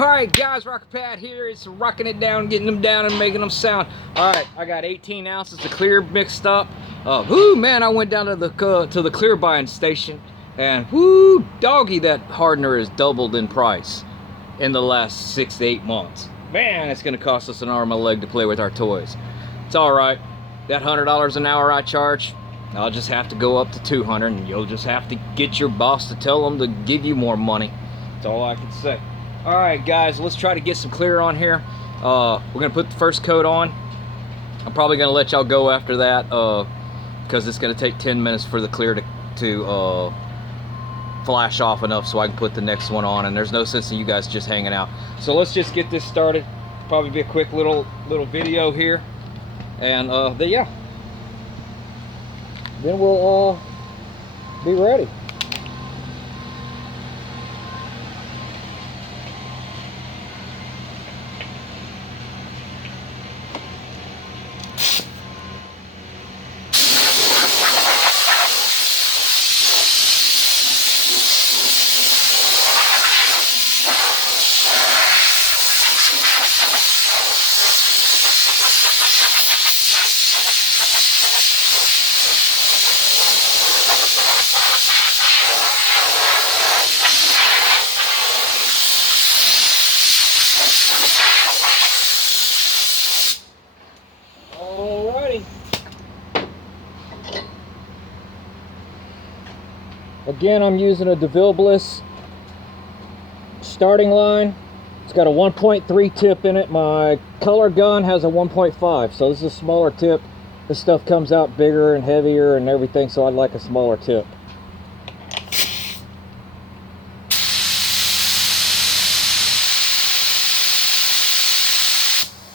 Alright guys, Rocket Pad here. It's rocking it down, getting them down and making them sound. Alright, I got 18 ounces of clear mixed up. Whoo, man, I went down to the clear buying station, and whoo, doggy, that hardener has doubled in price in the last 6 to 8 months. Man, it's gonna cost us an arm and a leg to play with our toys. It's alright. That $100 an hour I charge, I'll just have to go up to 200, and you'll just have to get your boss to tell them to give you more money. That's all I can say. Alright guys, let's try to get some clear on here. We're gonna put the first coat on. I'm probably gonna let y'all go after that because it's gonna take 10 minutes for the clear to flash off enough so I can put the next one on, and there's no sense in you guys just hanging out. So let's just get this started. Probably be a quick little video here, and then yeah, then we'll all be ready. Again, I'm using a DeVille Bliss starting line. It's got a 1.3 tip in it. My color gun has a 1.5, so this is a smaller tip. This stuff comes out bigger and heavier and everything, so I'd like a smaller tip.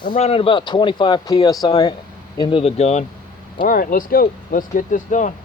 I'm running about 25 psi into the gun. All right, let's go. Let's get this done.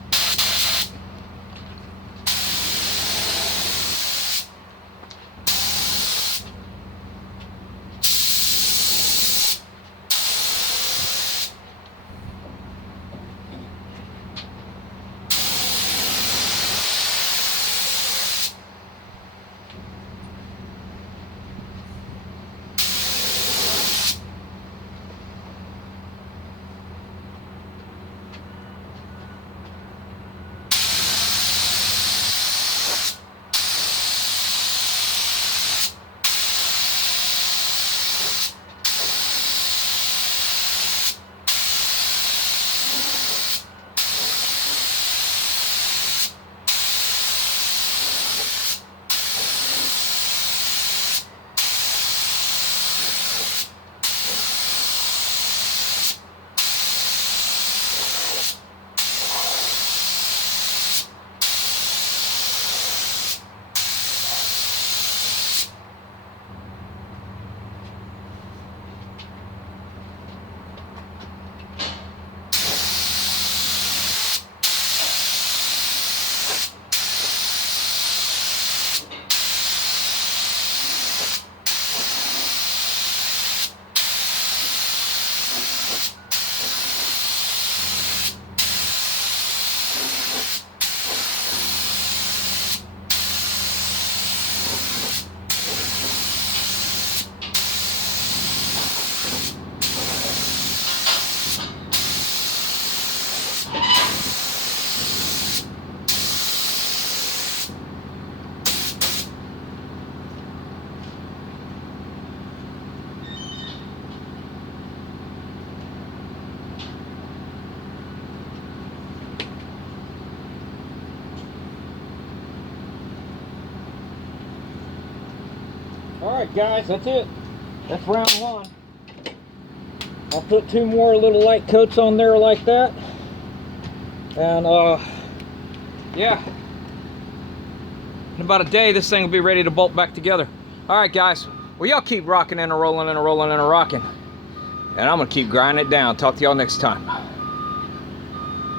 Alright guys, that's it. That's round one. I'll put 2 more little light coats on there like that. And yeah. In about a day, this thing will be ready to bolt back together. Alright guys, well y'all keep rocking and a rolling and a rolling and a rocking. And I'm gonna keep grinding it down. Talk to y'all next time.